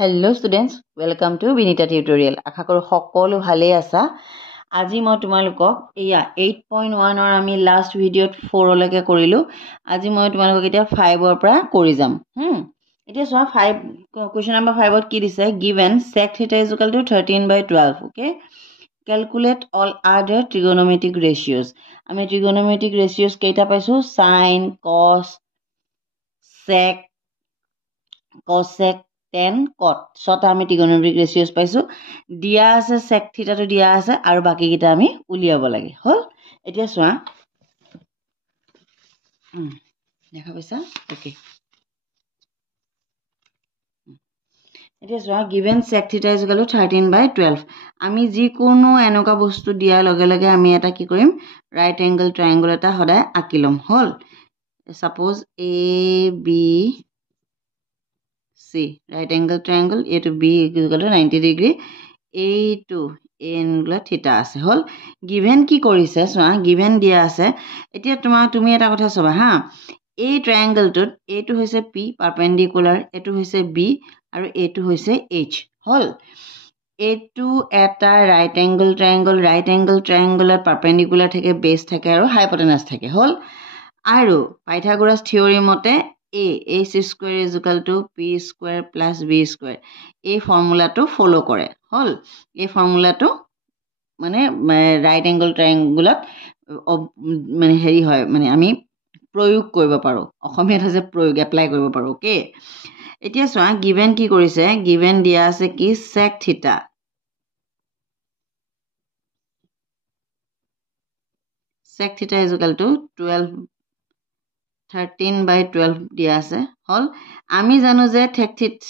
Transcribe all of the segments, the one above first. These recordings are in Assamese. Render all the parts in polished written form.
Hello students, welcome to Vinita tutorial. আশা কৰো সকলো ভালে আছা। আজি মই তোমালোকক এয়া 8.1 ৰ আমি লাষ্ট ভিডিওত 4 লৈকে কৰিলো। আজি মই তোমালোকক এতিয়া 5 ৰ পৰা কৰি যাম। এতিয়া চোৱা 5 question number 5 ত কি দিছে? Given sec theta is equal to 13/12, okay? Calculate all other trigonometric ratios. আমি trigonometric ratios কেইটা পাইছো? Sin, cos, sec, cosec, tan, cot. ছটা আমি trigonometric ratios পাইছো। দিয়া আছে sec theta তো দিয়া আছে আৰু বাকি কিটা আমি উলিয়াব লাগে। হল? এতিয়া চোৱা। দেখা পাইছা? ওকে। এতিয়া চোৱা given sec theta is equal to 13/12. আমি যি কোনো এনেকা বস্তু দিয়াৰ লগে লগে আমি এটা কি কৰিম? Right angle triangle এটা সদায় আঁকি লম। হল? Suppose A B C, right angle triangle, A to B equal to 90 degree, A to A angle theta আছে। হল? Given কি কৰিছে? চোৱা, given দিয়া আছে। এতিয়া তুমি এটা কথা চাবা হা। এই ট্ৰায়াঙ্গলটোত এটো হৈছে P পাৰপেন্ডিকুলাৰ, এটো হৈছে B আৰু এটো হৈছে H। হল? এটো এটা right angle triangle, right angle ট্ৰায়াঙ্গলত পাৰপেন্ডিকুলাৰ থাকে, বেস থাকে আৰু হাইপোটেনাস থাকে। হল? আৰু পাইথাগোরাস থিওরি মতে AC square is equal to P square plus B square, এই ফর্মুলাটো ফলো কৰে। হল? এই ফৰ্মুলাটো মানে ৰাইট অ্যাঙ্গেল ট্ৰায়াঙ্গলত মানে হেৰি হয়, মানে আমি প্ৰয়োগ কৰিব পাৰো। অসমীয়াত হৈছে প্ৰয়োগ, এপ্লাই কৰিব পাৰো। ওকে। এতিয়া চোৱা গিভেন কি কৰিছে? গিভেন দিয়া আছে কি? sec theta। sec theta is equal to 13/12 দিয়া আছে। হল? আমি জানো যে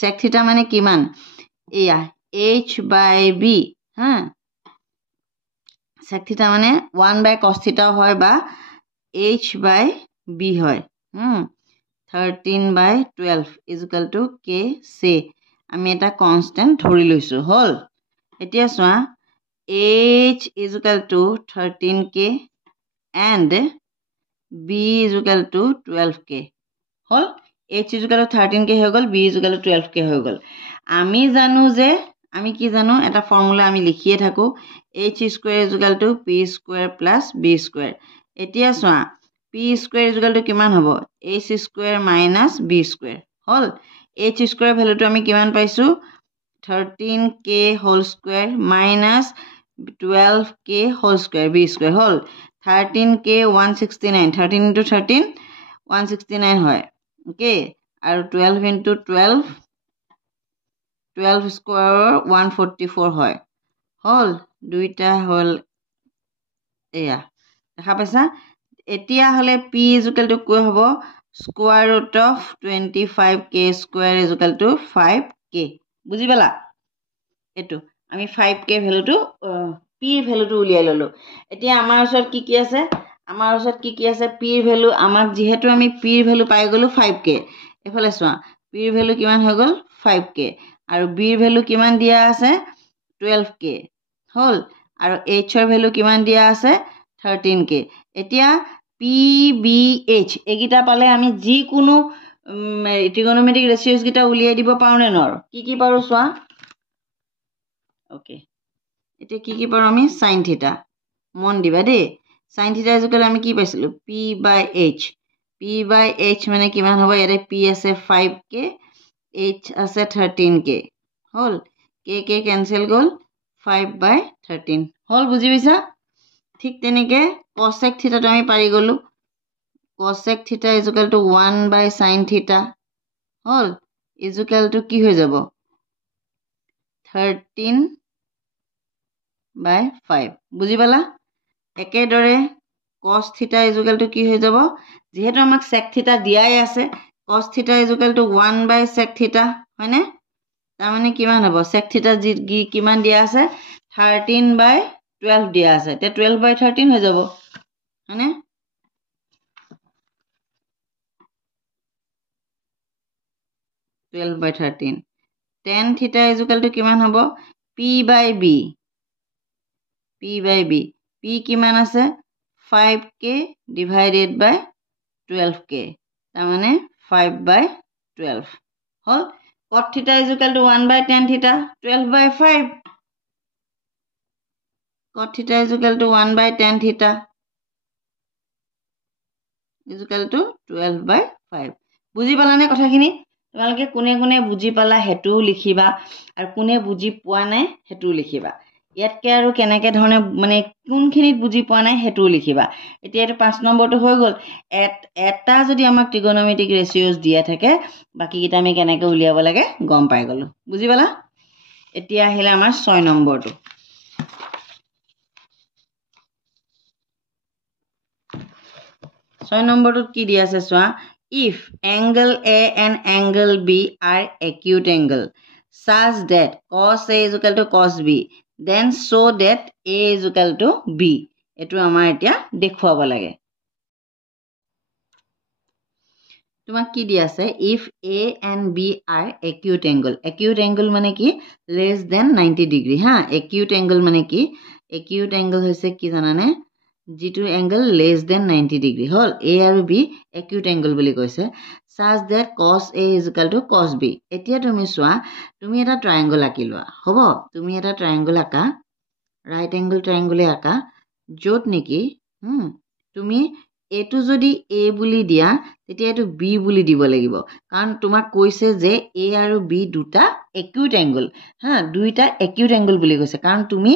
sec theta মানে কিমান? এয়া h/b। হা, sec theta মানে 1/cos theta হয় বা h/b হয়। 13/12 is equal to kc। আমি এটা কনস্ট্যান্ট ধৰি লৈছো। হল? এতিয়া চোৱা h is equal to 13k and b is equal to 12k। Hall? h is equal to 13k হৈ গল, b is equal to 12k হৈ গল। আমি জানো যে আমি কি জানো? এটা ফর্মুলা আমি লিখিয়ে থাকো, h square is equal to p square plus b square। এতিয়া চোৱা p square is equal to কিমান হ'ব? h square minus b square। হল? h square ভ্যালুটো আমি কিমান পাইছো? 13k whole square minus 12k whole square b square। হল? 13k 169, 13 into 13 169 হয়। ওকে। আৰু 12 into 12 12 square 144 হয়। হল? দুইটা হল এয়া। দেখা পাইছা? এতিয়া হলে p is equal to কি হ'ব? square root of 25k square is equal to 5k। বুজি পালা? এটো আমি 5k ভ্যালুটো p ভ্যালুটো উলিয়াই ললো। এতিয়া আমাৰ ওচৰত কি কি আছে? আমাৰ ওচৰত কি কি আছে? p ৰ ভ্যালু আমাক যেহেতু আমি p ৰ ভ্যালু পাই গলো 5k। এফালে চোৱা p ৰ ভ্যালু কিমান হৈ গল? 5k। আৰু b ৰ ভ্যালু কিমান দিয়া আছে? 12k। হল? আৰু h ৰ ভ্যালু কিমান দিয়া আছে? 13k। এতিয়া p b h এগিটা পালে আমি যি কোনো ট্ৰিগনোমেট্ৰিক ৰেশিওস গিটা উলিয়াই দিব পাৰো নে নোৱাৰো? কি পাৰো চোৱা। ওকে। এতিয়া কি পাৰো আমি? sin theta। মন দিবা দেই। sin theta is equal আমি কি পাইছিলো? p/h। p/h মানে কিমান হ'ব? ইয়াতে p আছে 5k, h আছে 13k। হল? k কেনসেল গল, 5/13। হল? বুজি পাইছা? ঠিক তেনেকে cosec theta তো আমি পাৰি গলো। cosec theta is equal to 1/sin theta। Hall? is equal to কি হৈ যাব? 13/5। বুজি পালা? একেদৰে cos theta is equal to কি হৈ যাব? যেহেতু আমাক sec theta দিয়াই আছে, cos theta is equal to 1/sec theta। হয়নে? তাৰ মানে কিমান হ'ব? sec theta কিমান দিয়া আছে? 13/12 দিয়া আছে। তে 12/13 হৈ যাব। হয়নে? 12/13। tan theta is equal to কিমান হ'ব? p/b। p/b। p কিমান আছে? 5k divided by 12k। তাৰ মানে 5/12। হল? cot theta is equal to 1 by tan theta, 12 by 5. Cot theta is equal to 1 by tan theta is equal to 12 by 5. বুজি পালানে কথাখিনি? তোমালোকে কোনে কোনে বুজি পালা হেতু লিখিবা আৰু কোনে বুজি পোৱা নাই হেতু লিখিবা। ইয়াতকে আৰু কেনেকে ধৰণে মানে কোনখিনিত বুজি পোৱা নাই হেতু লিখিবা। এতিয়া এইটো 5 নম্বৰটো হৈ গ'ল। এটা যদি আমাক ট্ৰিগোনোমেট্ৰিক ৰেচিঅ'জ দিয়া থাকে বাকিকেইটা আমি কেনেকে উলিয়াব লাগে গম পাই গ'লো। বুজি পালা? এতিয়া আহিলে আমাৰ 6 নম্বৰটো। 6 নম্বৰটোত কি দিয়া আছে চোৱা। If angle A and angle B are acute angle such that cos A is equal to cos B, then show that A is equal to B. এটো আমাৰ এতিয়া দেখুৱাব লাগে। তোমাক কি দিয়া আছে? If A and B are acute angle. Acute angle মানে কি? Less than 90 degree. হা, acute angle মানে কি? Acute angle হৈছে কি জানানে? যিটো angle less than 90 degree hall A আৰু B acute angle বুলি কৈছে such that cos A is equal to cos B. এতিয়া তুমি চোৱা, তুমি এটা triangle আঁকি লোৱা হ'ব। তুমি এটা triangle আঁকা, right angle triangle আঁকা, য'ত নেকি তুমি এটো যদি A বুলি দিয়া তেতিয়া এটো B বুলি দিব লাগিব, কাৰণ তোমাক কৈছে যে A আৰু B দুটা acute angle। হা, দুইটা acute angle বুলি কৈছে, কাৰণ তুমি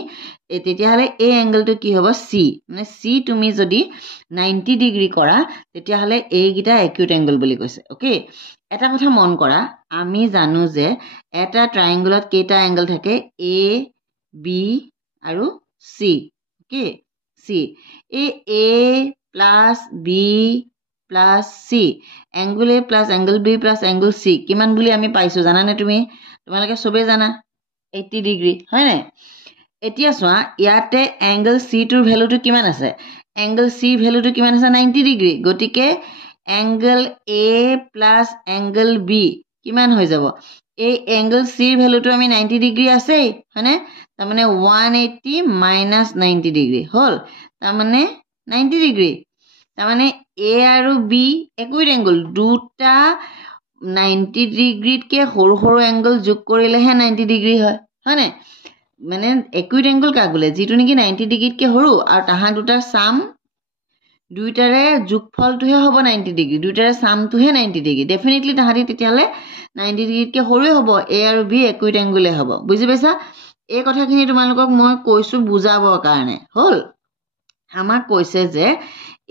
তেতিয়াহলে A এংগলটো কি হ'ব? C, মানে C তুমি যদি 90 ডিগ্ৰী কৰা তেতিয়াহলে A গিটা acute angle বুলি কৈছে। ওকে, এটা কথা মন কৰা, আমি জানো যে এটা ট্ৰায়াঙ্গলত কেইটা এংগল থাকে? A, B আৰু C। Okay, C A plus B plus C, angle A plus angle B plus angle C কিমান বুলি আমি পাইছো জানানে? তোমালোকে সবে জানা 80 ডিগ্ৰী হয় নাই? এতিয়া চোৱা, ইয়াতে angle C টোৰ ভ্যালুটো কিমান আছে? angle C ভ্যালুটো কিমান আছে? 90 ডিগ্ৰী। গতিকে angle A plus angle B কিমান হৈ যাব? এই angle C ভ্যালুটো আমি 90 ডিগ্ৰী আছে হয়নে? তাৰ মানে 180 minus 90 ডিগ্ৰী হল, তাৰ মানে 90 ডিগ্ৰী। তাৰ মানে A আৰু B acute angle, দুটা 90 ডিগ্ৰীতকে সৰু সৰু এংগল যোগ কৰিলেহে 90 ডিগ্ৰী হয় হয়নে? মানে acute angle কাক বোলে? যিটো নেকি 90 ডিগ্ৰীতকে সৰু আৰু তাহা দুটাৰ সাম দুইটাৰে যোগফলটোহে হ'ব 90 ডিগ্ৰী, দুইটাৰে সামটোহে 90 ডিগ্ৰী। ডেফিনেটলি তাহাঁতি তেতিয়াহলে 90 ডিগ্ৰীতকে সৰুৱে হ'ব, A আৰু B acute angle হ'ব। বুজি পাইছা? এই কথাখিনি তোমালোকক মই কৈছো বুজাবৰ কাৰণে। হল, আমাক কৈছে যে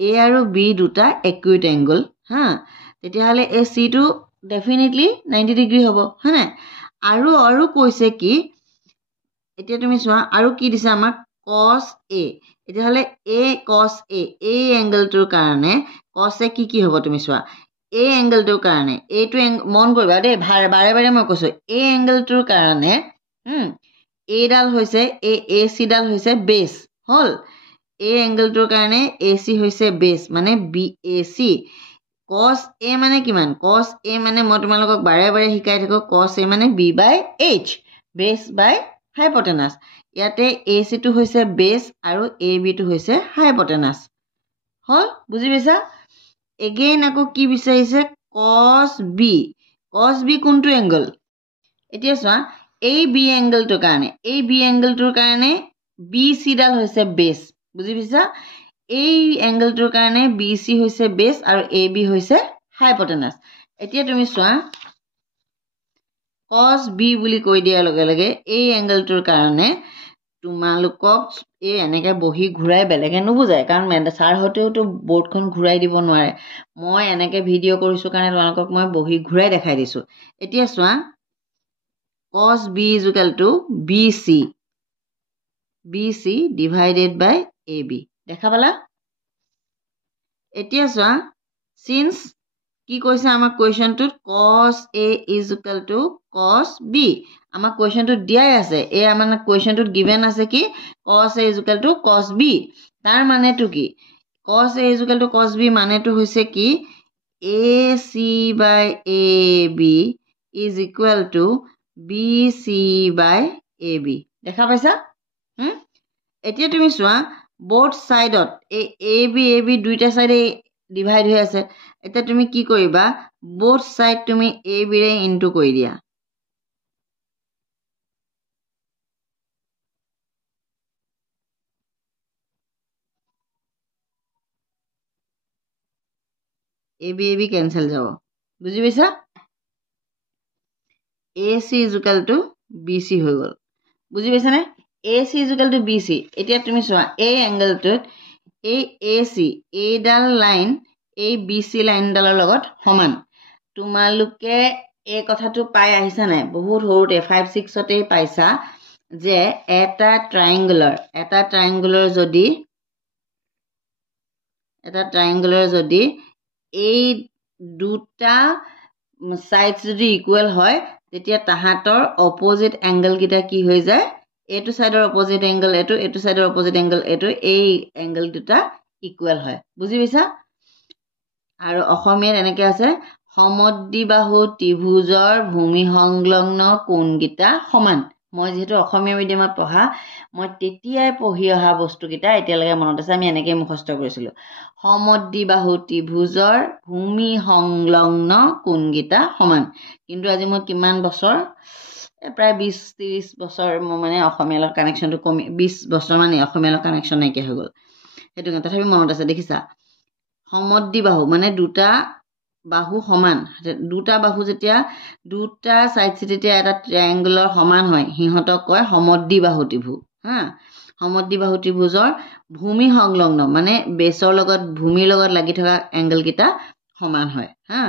A আৰু B দুটা acute angle। হা, তেতিয়াহলে এই C টো ডেফিনেটলি 90 ডিগ্ৰী হ'ব হয় নাই? আৰু কৈছে কি, এতিয়া তুমি চোৱা আৰু কি দিছে আমাক? cos A। তেতিয়াহলে A cos A, এই এংগলটোৰ কাৰণে cos A কি হ'ব? তুমি চোৱা, এই এংগলটোৰ কাৰণে এইটো মন কৰিবা দেই, বাৰে বাৰে মই কৈছো, এই এংগলটোৰ কাৰণে A ডাল হৈছে AC ডাল হৈছে বেছ হল। এই এংগলটোৰ কাৰণে AC হৈছে বেছ, মানে BAC। cos A মানে কিমান? cos A মানে মই তোমালোকক বাৰে বাৰে শিকাই থাকো, cos A মানে B/H, বেছ বাই হাইপটেনাছ। ইয়াতে AC টো হৈছে বেছ আৰু AB টো হৈছে হাইপটেনাছ হল। বুজি পাইছা? এগেইন আকৌ কি বিচাৰিছে? cos B। cos B কোনটো এংগল? এতিয়া চোৱা, এই B এংগলটোৰ কাৰণে BC ডাল হৈছে বেছ। বুজি পাইছা? এই এংগলটোৰ কাৰণে BC হৈছে বেছ আৰু AB হৈছে হাইপটেনাছ। এতিয়া তুমি চোৱা, cos B বুলি কৈ দিয়াৰ লগে লগে এই এংগলটোৰ কাৰণে তোমালোকক এই এনেকে বহি ঘূৰাই বেলেগে নুবুজায়, কাৰণ ছাৰহঁতেওতো বৰ্ডখন ঘূৰাই দিব নোৱাৰে। মই এনেকে ভিডিঅ' কৰিছো কাৰণে তোমালোকক মই বহি ঘূৰাই দেখাই দিছো। এতিয়া চোৱা, cos B is equal to BC divided by AB। দেখা পালা? এতিয়া চোৱা, since কি কৈছে আমাক কুৱেশ্যনটোত? cos A is equal to cos B। আমাক কুৱেশ্যনটোত দিয়াই আছে, এই আমাৰ কুৱেশ্যনটোত গিভেন আছে কি? cos A is equal to cos B। তাৰ মানেটো কি? cos A is equal to cos B মানেটো হৈছে কি? AC by AB is equal to BC by AB। দেখা পাইছা? এতিয়া তুমি চোৱা, both সাইডত এই AB দুইটা সাইডে ডিভাইড হৈ আছে। এতিয়া তুমি কি কৰিবা? both সাইড তুমি AB ৰে ইনটু কৰি দিয়া। AB cancel যাব বুজি পাইছা AC is equal to BC হৈ গল বুজি পাইছা নে AC is equal to BC এতিয়া তুমি চোৱা এই এংগলটোত এই AC এই ডাল লাইন এই BC লাইন ডালৰ লগত সমান তোমালোকে এই কথাটো পাই আহিছা নাই বহুত সৰুতে 5 6 তে পাইছা যে এটা ট্ৰায়াঙ্গুলাৰ যদি এই দুটা সাইডস যদি ইকুয়াল হয় তেতিয়া তাহাতৰ অপোজিট এংগল কিটা কি হৈ যায় এটো সাইডৰ অপোজিট এংগল এটো সাইডৰ অপোজিট এংগল এই এংগল দুটা ইকুয়াল হয় বুজি পাইছা আৰু অসমীয়াত এনেকৈ আছে সমদ্বিবাহু ত্ৰিভুজৰ ভূমি সংলগ্ন কোণকিটা সমান মই যেহেতু অসমীয়া মিডিয়ামত পঢ়া মই তেতিয়াই পঢ়ি অহা বস্তুকিটা এতিয়ালৈকে মনত আছে আমি এনেকৈ মুখস্থ কৰিছিলো সমদ্বিবাহু ত্ৰিভুজৰ ভূমি সংলগ্ন কোণকিটা সমান কিন্তু আজি মই কিমান বছৰ প্ৰায় 20-30 বছৰ মানে অসমীয়া লগত কানেকশ্যনটো কমি 20 বছৰ মানে অসমীয়া লগত কানেকশ্যন নাইকিয়া হৈ গ'ল সেইটো তথাপি মনত আছে দেখিছা সমদ্বিবাহু মানে দুটা বাহু সমান দুটা বাহু যেতিয়া দুটা সাইড যেতিয়া এটা ট্ৰায়াঙ্গুলাৰ সমান হয় হিহতক কয় সমদ্বিবাহু ত্ৰিভুজ হা সমদ্বিবাহু ত্ৰিভুজৰ ভূমি সংলগ্ন মানে বেছৰ লগত ভূমিৰ লগত লাগি থকা এংগল কিটা সমান হয় হা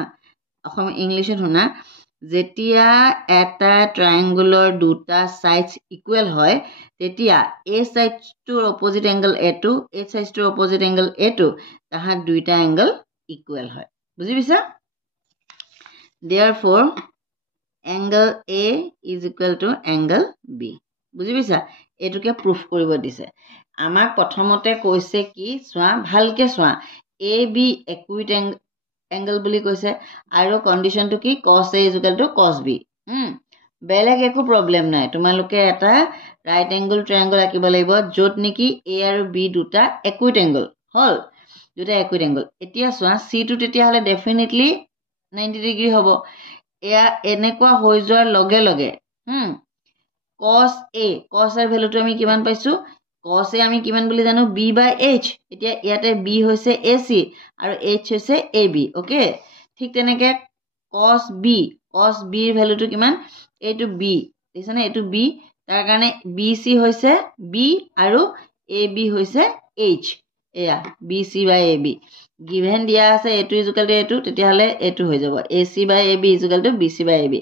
অসম ইংলিশত শুনা যেতিয়া এটা ট্ৰায়াঙ্গুলাৰ দুটা সাইডস ইকুয়াল হয় তেতিয়া এই সাইডটোৰ অপোজিট এংগল এটো এই সাইডটোৰ অপোজিট এংগল এটো তাহা দুইটা এংগল ইকুয়াল হয় বুজি পাইছা therefore angle A is equal to angle B বুজি পাইছা এটোকে প্রুফ কৰিব দিছে আমাক প্ৰথমতে কৈছে কি সোৱা ভালকে সোৱা AB equate angle বুলি কৈছে আৰু কন্ডিশনটো কি cos A is equal to cos B বেলেগ একো প্ৰবলেম নাই তোমালোকে এটা ৰাইট এংগল ট্ৰায়াঙ্গল আঁকিব লাগিব যত নেকি A আৰু B দুটা equate angle হল দুটা equate angle এতিয়া সোৱা C টো তেতিয়া হলে ডেফিনেটলি 90 ডিগ্ৰী হ'ব এয়া এনেকুৱা হৈ যোৱাৰ লগে লগে cos A cos এর ভ্যালুটো আমি কিমান পাইছো cos A আমি কিমান বুলি জানো B/H এতিয়া ইয়াতে B হৈছে AC আৰু H হৈছে AB ওকে ঠিক তেনেকে cos B এৰ ভ্যালুটো কিমান এইটো B দেখানে এইটো B তাৰ কাৰণে BC হৈছে B আৰু AB হৈছে H এয়া BC/AB given দিয়া আছে এটো ইকুয়াল টু এটো তেতিয়া হলে এটো হৈ যাব AC/AB ইকুয়াল টু BC/AB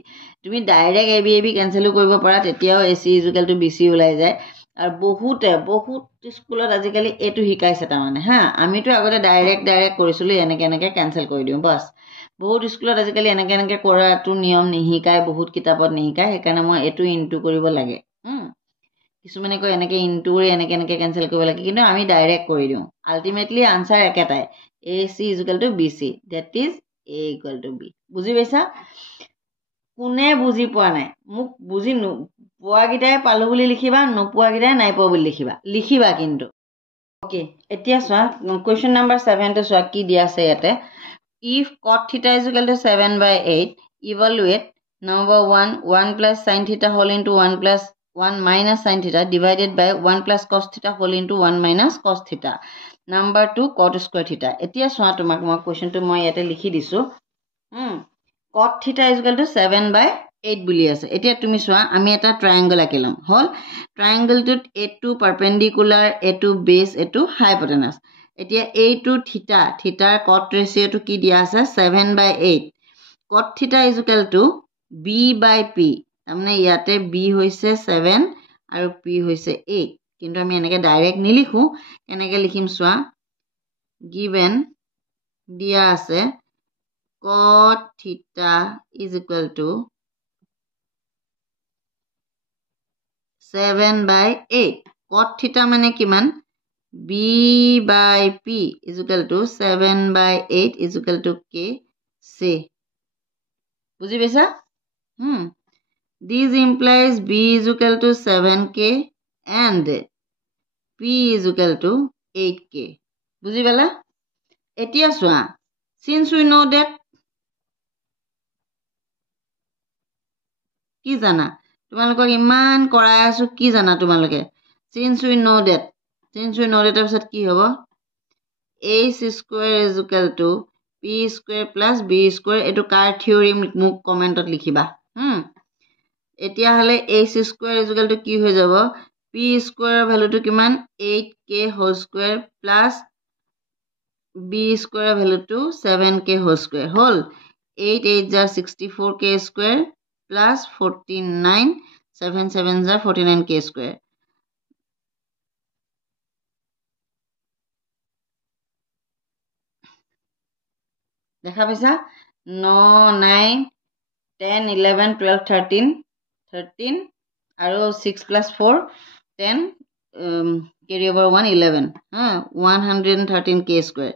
তুমি ডাইৰেক্ট AB ক্যান্সেল কৰিব পাৰা তেতিয়াও AC ইকুয়াল টু BC ওলাই যায় আৰু বহুত স্কুলত আজিকালি এটো শিকাইছে তাৰ মানে হা আমিতো আগতে ডাইৰেক্ট কৰিছিলো এনেকে ক্যান্সেল কৰি দিও বাস বহুত স্কুলত আজিকালি এনেকে কৰাটো নিয়ম নিহিকায় বহুত কিতাপত নিহিকায় সেইকাৰণে মই এটো ইনটু কৰিব লাগে কিছুমানে কয় এনেকে ইনটু কৰি এনেকে ক্যান্সেল কৰিব লাগে কিন্তু আমি ডাইৰেক্ট কৰি দিও আলটিমেটলি আনসাৰ একেটাই AC equal to BC that is A equal to B বুজি পাইছা কোনে বুজি পোৱা নাই মোক বুজি পোৱা গিটাই পালো বুলি লিখিবা নোপোৱা গিটাই নাই পোৱা বুলি লিখিবা কিন্তু ওকে এতিয়া সোৱা কোৱেশ্চন নম্বৰ 7 টো সোৱা কি দিয়া আছে ইয়াতে if cot theta is equal to 7/8 evaluate number 1 plus sin theta whole into 1 plus 1 minus sin theta divided by 1 plus cos theta whole into 1 minus cos theta number 2 cot square theta এতিয়া সোৱা তোমাক মই কোৱেশ্চনটো মই ইয়াতে লিখি দিছো cot theta is equal to 7/8 বুলি আছে এতিয়া তুমি সোৱা আমি এটা ট্ৰায়াঙ্গল আঁকিলাম হল ট্ৰায়াঙ্গলটোত এটো পাৰপেন্ডিকুলাৰ এটো বেস এটো হাইপোটেনাস এতিয়া এইটো থিটাৰ cot ৰেশিওটো কি দিয়া আছে 7/8 cot theta is equal to B/P তাৰমানে ইয়াতে B হৈছে 7 আৰু P হৈছে 8 কিন্তু আমি এনেকে ডাইৰেক্ট নিলিখো এনেকে লিখিম সোৱা given দিয়া আছে cot theta is equal to 7/8 cot theta মানে কিমান B/P is equal to 7/8 is equal to K C বুজি পাইছা this implies B is equal to 7K and P is equal to 8K বুজি পালা এতিয়া সোৱা since we know that কি জানা তোমালোকক ইমান কৰাই আছো কি জানা তোমালোকে since we know that তাৰপিছত কি হ'ব h square is equal to p square plus b square এটো কাৰ থিওৰি মোক কমেন্টত লিখিবা এতিয়া হলে h square is equal to কি হৈ যাব p square ভ্যালুটো কিমান 8k whole square plus b square ভ্যালুটো 7k whole square হল 8 8 jar 64k square plus 49 7 7 jar 49k square দেখা পাইছা 9 9 10 11 12 13 13 আৰু 6 plus 4 10 carry over 1 11 113k square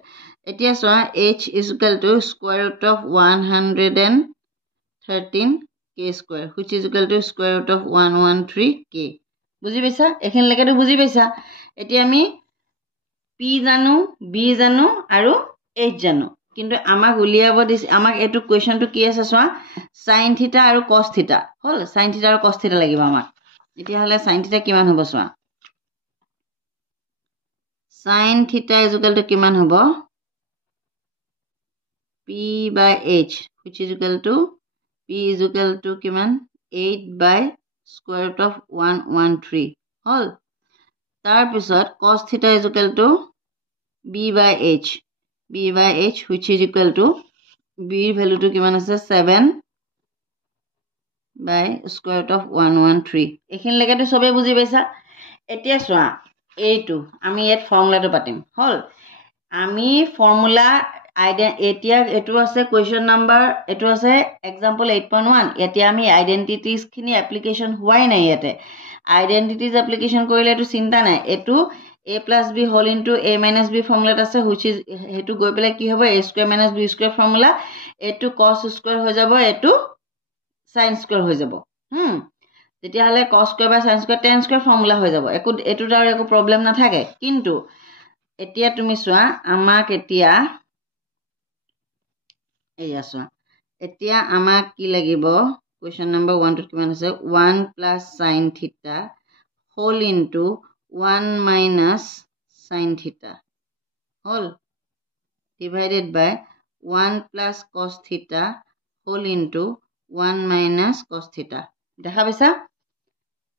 এতিয়া সোয়া h is equal to square root of 113k square which is equal to square root of 113k বুজি পাইছা এখিনলৈকে তো বুজি পাইছা এতিয়া আমি p জানো b জানো আৰু h জানো কিন্তু আমাক উলিয়াব দিছে আমাক এটো কোৱেশ্চনটো কি আছে সোয়া sin থিটা আৰু cos থিটা হল sin থিটা আৰু cos থিটা লাগিব আমাক এতিয়া হলে sin থিটা কিমান হ'ব সোয়া sin theta is equal to কিমান হ'ব p by h which is equal to p is equal to কিমান 8 by square root of 113 হল তাৰ পিছত cos theta is equal to b by h which is equal to b value to কিমান আছে 7 by square root of 113 এখিনলৈকে তো সবে বুজি পাইছা এতিয়া সোয়া এইটো আমি এত ফৰ্মুলাটো পাতিম হল আমি ফৰ্মুলা এতিয়া এটো আছে কোৱেশ্চন নাম্বাৰ এটো আছে এক্সাম্পল 8.1 এতিয়া আমি আইডেন্টিটিজ খিনি এপ্লিকেশন হোৱাই নাই ইয়াতে আইডেন্টিটিজ এপ্লিকেশন কৰিলে এটো চিন্তা নাই এটো a plus b whole into a minus b ফৰ্মুলাত আছে which is হেতু গৈ পেলে কি হ'ব a square minus b square formula এটো cos square হৈ যাব এটো sin square হৈ যাব তেতিয়া হলে cos square by sin square tan square formula হৈ যাব একো এটো তাৰ একো প্ৰবলেম নাথাকে কিন্তু এতিয়া তুমি সোয়া আমাক এতিয়া এইয়া সোয়া এতিয়া আমাক কি লাগিব কোৱেশ্চন নম্বৰ 1 টো কিমান আছে 1 plus sin theta whole into 1 minus sin theta whole divided by 1 plus cos theta whole into 1 minus cos theta দেখা পাইছা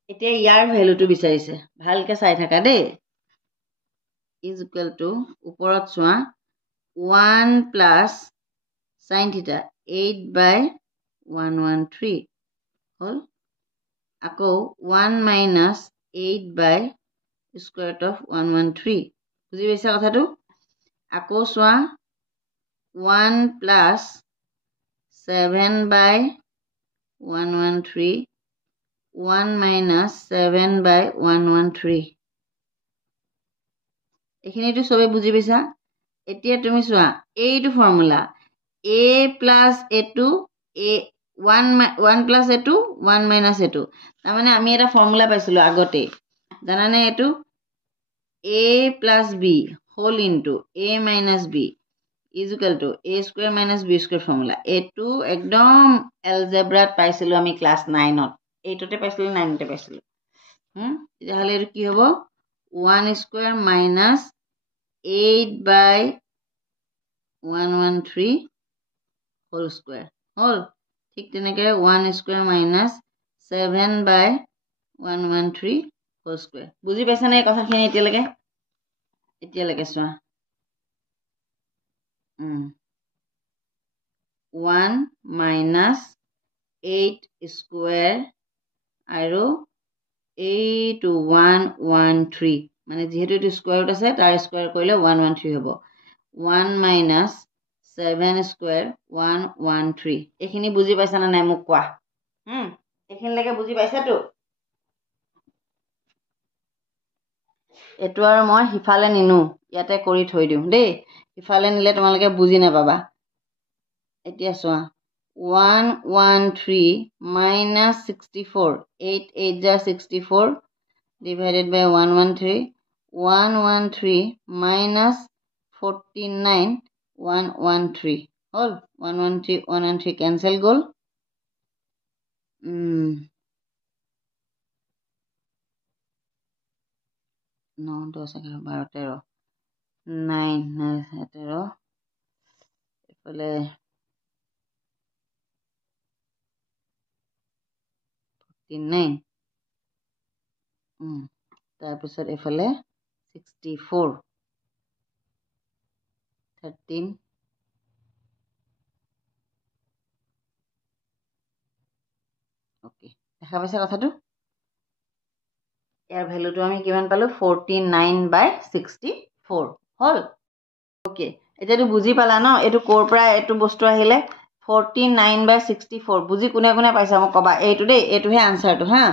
এতিয়া ইয়াৰ ভ্যালুটো বিচাৰিছে ভালকে চাই থাকা দেই is equal to ওপৰত সোয়া 1 plus sin theta 8 by 113 হল আকৌ 1 minus 8 by square root of 113 বুজি পাইছা কথাটো আকৌ সোয়া 1 plus 7 by 113 1 minus 7 by 113 এখিনি তো সবে বুজি পাইছা এতিয়া তুমি সোয়া এইটো formula a plus a2 a 1 plus a2 1 minus a2 তাৰ মানে আমি এটা ফৰ্মুলা পাইছিলো আগতে জানানে এটো a plus b whole into a minus b is equal to a square minus b square formula এটো একদম এলজেব্ৰাত পাইছিলো আমি ক্লাস 9 ত এইটোতে পাইছিলো 9 তে পাইছিলো এতিয়া হলে এটো কি হ'ব 1 square minus 8 by 113 whole square whole ঠিক তেনেকে 1 square minus 7 by 113 whole square বুজি পাইছা নে কথাখিনি এতিয়ালৈকে সোয়া 1 minus 8 square আৰু 8113 মানে যেহেতু এটো স্কয়াৰ ৰুট আছে তাৰ স্কয়াৰ কৰিলে 113 হ'ব 1 minus 7 square 113 এখিনি বুজি পাইছা না নাই মোক কোৱা এখিনলৈকে বুজি পাইছা তো এটো আৰু মই হিফালে নিনু ইয়াতে কৰি থৈ দিও দেই হিফালে নিলে তোমালোকে বুজি নাপাবা এতিয়া সোয়া 113 minus 64 8 8 jar 64 divided by 113 113 minus 49 113 whole 113 cancel gol 9 10 11 12 13 9 13 এফালে 49 তাৰপিছত এফালে 64 13 ওকে দেখা পাইছে কথাটো ইয়াৰ ভ্যালুটো আমি কিমান পালো 49/64 হল ওকে এতিয়াটো বুজি পালা ন এটো কোৰ পৰা এটো বস্তু আহিলে 49/64 বুজি কোনে কোনে পাইছা মোক কবা এইটো দেই এটোহে আনসাৰটো হা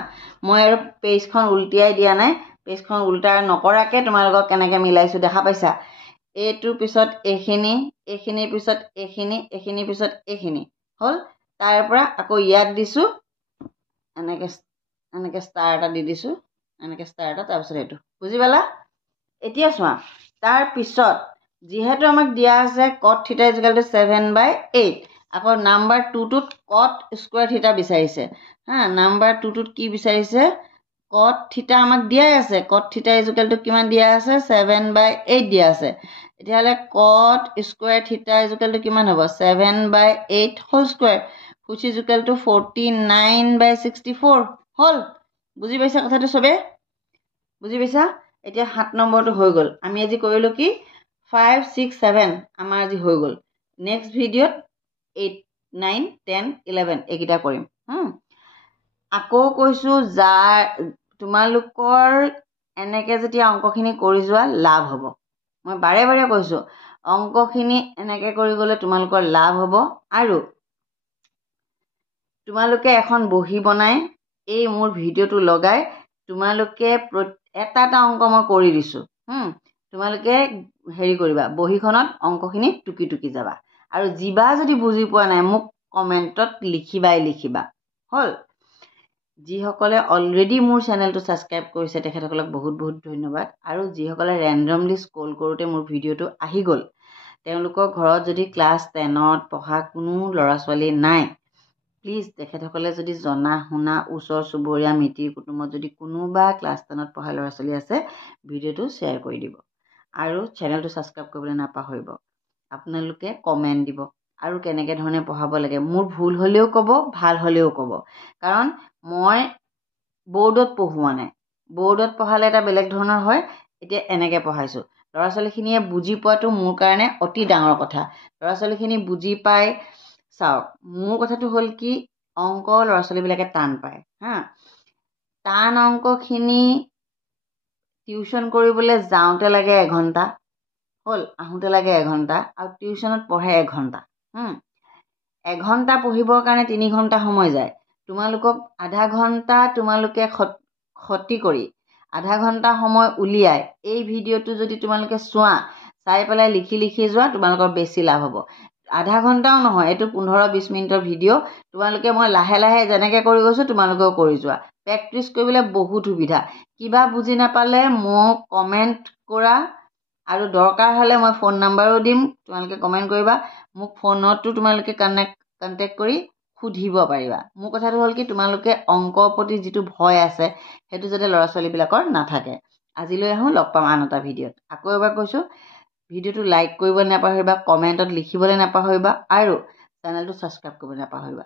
মই আৰু পেজখন উল্টিয়াই দিয়া নাই পেজখন উল্টাৰ নকৰাকে তোমালোকক কেনেকে মিলাইছো দেখা পাইছা এটোৰ পিছত এখিনিৰ পিছত এখিনিৰ পিছত এখিনি হল তাৰ পৰা আকৌ ইয়াত দিছো এনেকে ষ্টাৰ এটা দি দিছো এনেকে ষ্টাৰ এটা তাৰ পিছত এটো বুজি পালা এতিয়া চোৱা তাৰ পিছত যেহেতু আমাক দিয়া আছে cot θ = 7/8 আকৌ নাম্বাৰ 2 টোত cot স্কয়াৰ θ বিচাৰিছে হা নাম্বাৰ 2 টোত কি বিচাৰিছে cot θ আমাক দিয়াই আছে cot θ = কিমান দিয়া আছে 7/8 দিয়া আছে এতিয়ালে cot স্কয়াৰ θ = কিমান হ'ব 7/8 whole square which is equal to 49/64 হল বুজি পাইছা কথাটো সবে বুজি পাইছা এতিয়া 7 নম্বৰটো হৈ গল আমি আজি কৰিলো কি 5 6 7 আমাৰ আজি হৈ গল নেক্সট ভিডিওত 8 9 10 11 একিটা কৰিম আকৌ কৈছো যাৰ তোমালোকৰ এনেকে যেতিয়া অঙ্কখিনি কৰি যোৱা লাভ হ'ব মই বাৰে বাৰে কৈছো অঙ্কখিনি এনেকে কৰি গলে তোমালোকৰ লাভ হ'ব আৰু তোমালোকে এখন বহি বনাই এই মোৰ ভিডিওটো লগাই তোমালোকে এটা অঙ্ক মই কৰি দিছো তোমালোকে হেৰি কৰিবা বহিখনত অঙ্কখিনি টুকি টুকি যাবা আৰু জিবা যদি বুজি পোৱা নাই মোক কমেন্টত লিখিবা হল যিসকলে অলৰেডি মোৰ চেনেলটো সাবস্ক্ৰাইব কৰিছে তেখেতসকলক বহুত বহুত ধন্যবাদ আৰু যিসকলে ৰেন্ডমলি স্ক্ৰল কৰোতে মোৰ ভিডিওটো আহি গল তেওঁলোকৰ ঘৰত যদি ক্লাছ 10ত পঢ়া কোনো লৰা ছোৱালী নাই প্লিজ তেখেতসকলে যদি জনা শুনা ওচৰ চুবুৰীয়া মিতিৰ কুটুমত যদি কোনোবা ক্লাছ 10ত পঢ়া লৰা ছোৱালী আছে ভিডিওটো শেয়াৰ কৰি দিব আৰু চেনেলটো সাবস্ক্ৰাইব কৰিবলৈ নাপাহৰিব আপোনালোকে কমেন্ট দিব আৰু কেনেকে ধৰণে পঢ়াব লাগে মোৰ ভুল হলেও ক'ব ভাল হলেও ক'ব কাৰণ মই বোৰ্ডত পঢ়ুৱা নাই বোৰ্ডত পঢ়ালে এটা বেলেগ ধৰণৰ হয় এতিয়া এনেকে পঢ়াইছো লৰা ছোৱালীখিনিয়ে বুজি পোৱাটো মোৰ কাৰণে অতি ডাঙৰ কথা লৰা ছোৱালীখিনি বুজি পায় চাওক মোৰ কথাটো হল কি অঙ্ক লৰা ছোৱালীবিলাকে টান পায় হা টান অঙ্কখিনি টিউশন কৰিবলৈ যাওঁতে লাগে এঘণ্টা হল আহোঁতে লাগে এঘণ্টা আৰু টিউশনত পঢ়ে এঘণ্টা এঘণ্টা পঢ়িবৰ কাৰণে 3 ঘণ্টা সময় যায় তোমালোকক আধা ঘণ্টা তোমালোকে ক্ষতি কৰি আধা ঘণ্টা সময় উলিয়াই এই ভিডিওটো যদি তোমালোকে চোৱা চাই পেলাই লিখি যোৱা তোমালোকৰ বেছি লাভ হ'ব আধা ঘণ্টাও নহয় এটো 15-20 মিনিটৰ ভিডিও তোমালোকে মই লাহে লাহে যেনেকে কৰি গৈছো তোমালোকেও কৰি যোৱা প্ৰেক্টিস কৰিবলৈ বহুত সুবিধা কিবা বুজি নাপালে মোক কমেন্ট কৰা আৰু দৰকাৰ হলে মই ফোন নাম্বাৰো দিম তোমালোকে কমেন্ট কৰিবা মোক ফোনতো তোমালোকে কন্টাক্ট কৰি সুধিব পাৰিবা মোৰ কথাটো হল কি তোমালোকে অঙ্কৰ প্ৰতি যেটো ভয় আছে হেতু যাতে লৰা ছোৱালীবিলাকৰ নাথাকে আজিলৈ আহো লগ পাম আন এটা ভিডিওত আকৌ এবাৰ কৈছো ভিডিওটো লাইক কৰিব নাপাহৰিবা কমেন্টত লিখিবলৈ নাপাহৰিবা আৰু চেনেলটো সাবস্ক্ৰাইব কৰিব নাপাহৰিবা